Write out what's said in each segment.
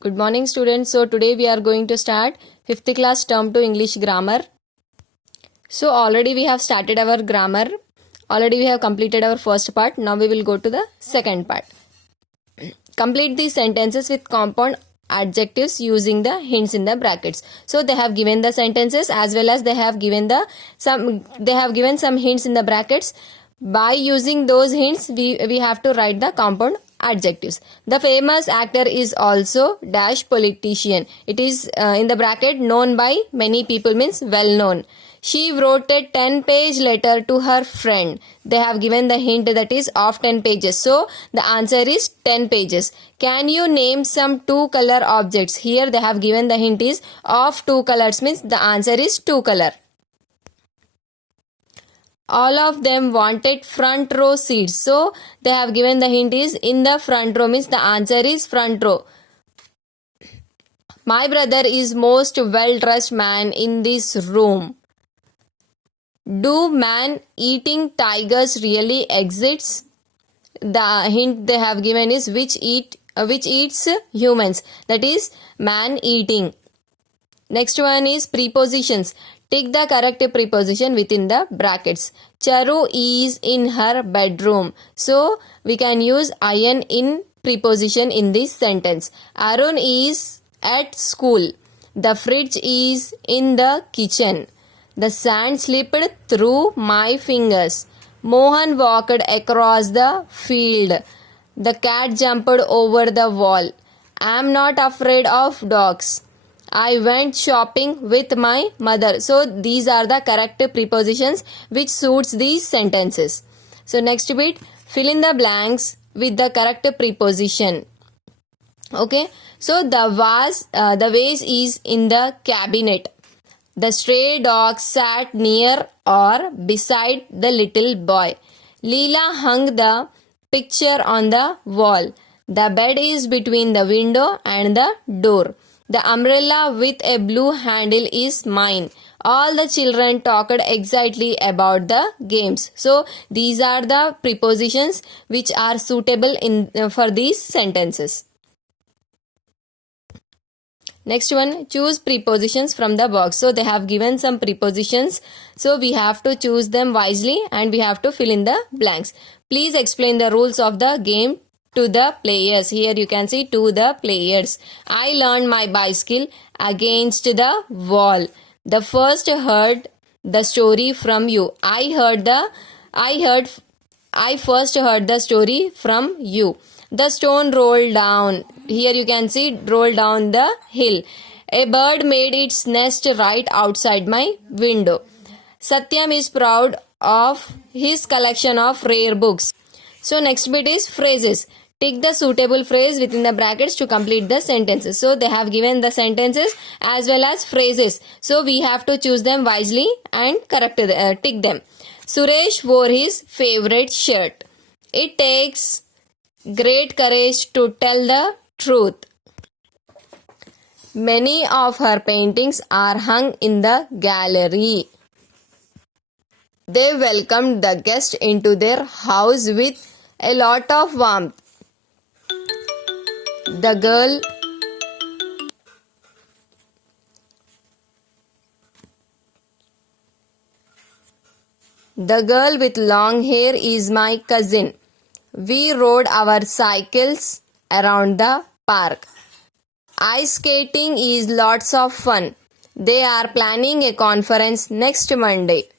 Good morning students. So today we are going to start 5th class term 2 English grammar. So already we have started our grammar. Already we have completed our first part. Now we will go to the second part. Complete these sentences with compound adjectives using the hints in the brackets. So they have given the sentences as well as they have given some hints in the brackets. By using those hints we have to write the compound adjectives. The famous actor is also dash politician. It is in the bracket known by many people means well known. She wrote a 10-page letter to her friend. They have given the hint that is of 10 pages. So the answer is 10 pages. Can you name some two color objects? Here they have given the hint is of two colors means the answer is two color. All of them wanted front row seats. So they have given the hint is in the front row means the answer is front row. My brother is most well dressed man in this room. Do man-eating tigers really exist? The hint they have given is which eats humans. That is man-eating. Next one is prepositions. Tick the correct preposition within the brackets. Charu is in her bedroom. So we can use in in preposition in this sentence. Arun is at school. The fridge is in the kitchen. The sand slipped through my fingers. Mohan walked across the field. The cat jumped over the wall. I am not afraid of dogs. I went shopping with my mother. So these are the correct prepositions which suits these sentences. So next bit, fill in the blanks with the correct preposition. Okay. So the vase is in the cabinet. The stray dog sat near or beside the little boy. Leela hung the picture on the wall. The bed is between the window and the door. The umbrella with a blue handle is mine. All the children talked excitedly about the games. So these are the prepositions which are suitable for these sentences. Next one, choose prepositions from the box. So they have given some prepositions. So we have to choose them wisely and we have to fill in the blanks. Please explain the rules of the game to the players. Here you can see to the players. I learned my bicycle against the wall. The first heard the story from you. I first heard the story from you. The stone rolled down. Here you can see roll down the hill. A bird made its nest right outside my window. Satyam is proud of his collection of rare books. So next bit is phrases. Tick the suitable phrase within the brackets to complete the sentences. So they have given the sentences as well as phrases. So we have to choose them wisely and tick them. Suresh wore his favorite shirt. It takes great courage to tell the truth. Many of her paintings are hung in the gallery. They welcomed the guest into their house with a lot of warmth. The girl with long hair is my cousin. We rode our cycles around the park. Ice skating is lots of fun. They are planning a conference next Monday.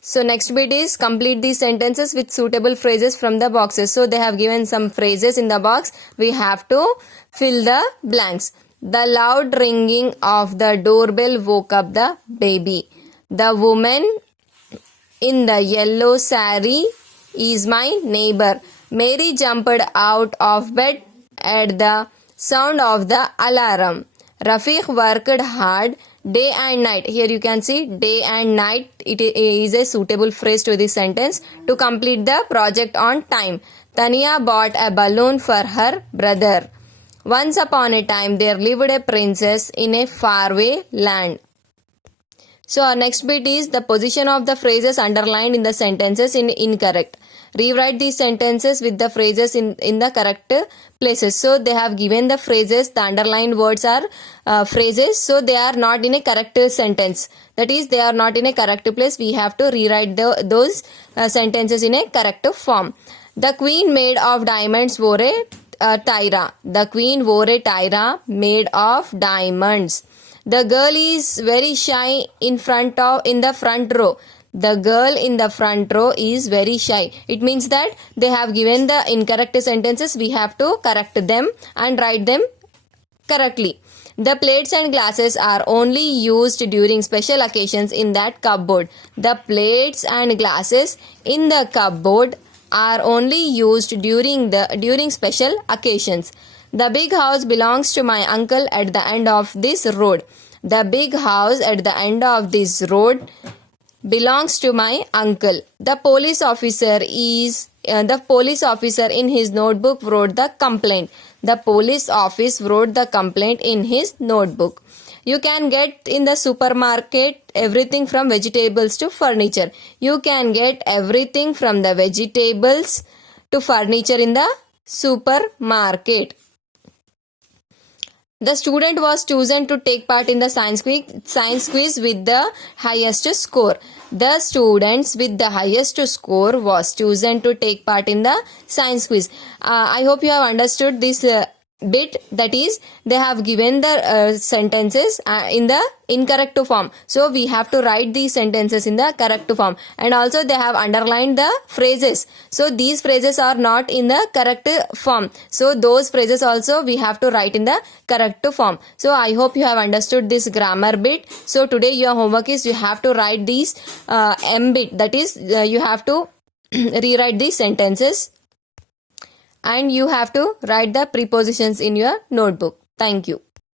So next bit is complete these sentences with suitable phrases from the boxes. So they have given some phrases in the box. We have to fill the blanks. The loud ringing of the doorbell woke up the baby. The woman in the yellow saree is my neighbor. Mary jumped out of bed at the sound of the alarm. Rafiq worked hard day and night. Here you can see day and night. It is a suitable phrase to this sentence to complete the project on time. Tanya bought a balloon for her brother. Once upon a time there lived a princess in a faraway land. So our next bit is the position of the phrases underlined in the sentences in incorrect. rewrite these sentences with the phrases in the correct places. So they have given the phrases, the underlined words are phrases, so they are not in a correct sentence. That is, they are not in a correct place. We have to rewrite those sentences in a correct form. The queen made of diamonds wore a tiara. The queen wore a tiara made of diamonds. The girl is very shy in the front row. The girl in the front row is very shy. It means that they have given the incorrect sentences. We have to correct them and write them correctly. The plates and glasses are only used during special occasions in that cupboard. The plates and glasses in the cupboard are only used during special occasions. The big house belongs to my uncle at the end of this road. The big house at the end of this road belongs to my uncle. The police officer in his notebook wrote the complaint. The police office wrote the complaint in his notebook. You can get in the supermarket everything from vegetables to furniture. You can get everything from the vegetables to furniture in the supermarket. The student was chosen to take part in the science quiz with the highest score. The students with the highest score was chosen to take part in the science quiz. I hope you have understood this bit. That is, they have given the sentences in the incorrect form. So we have to write these sentences in the correct form. And also they have underlined the phrases. So these phrases are not in the correct form. So those phrases also we have to write in the correct form. So I hope you have understood this grammar bit. So today your homework is you have to write these M bit. That is, you have to rewrite these sentences. And you have to write the prepositions in your notebook. Thank you.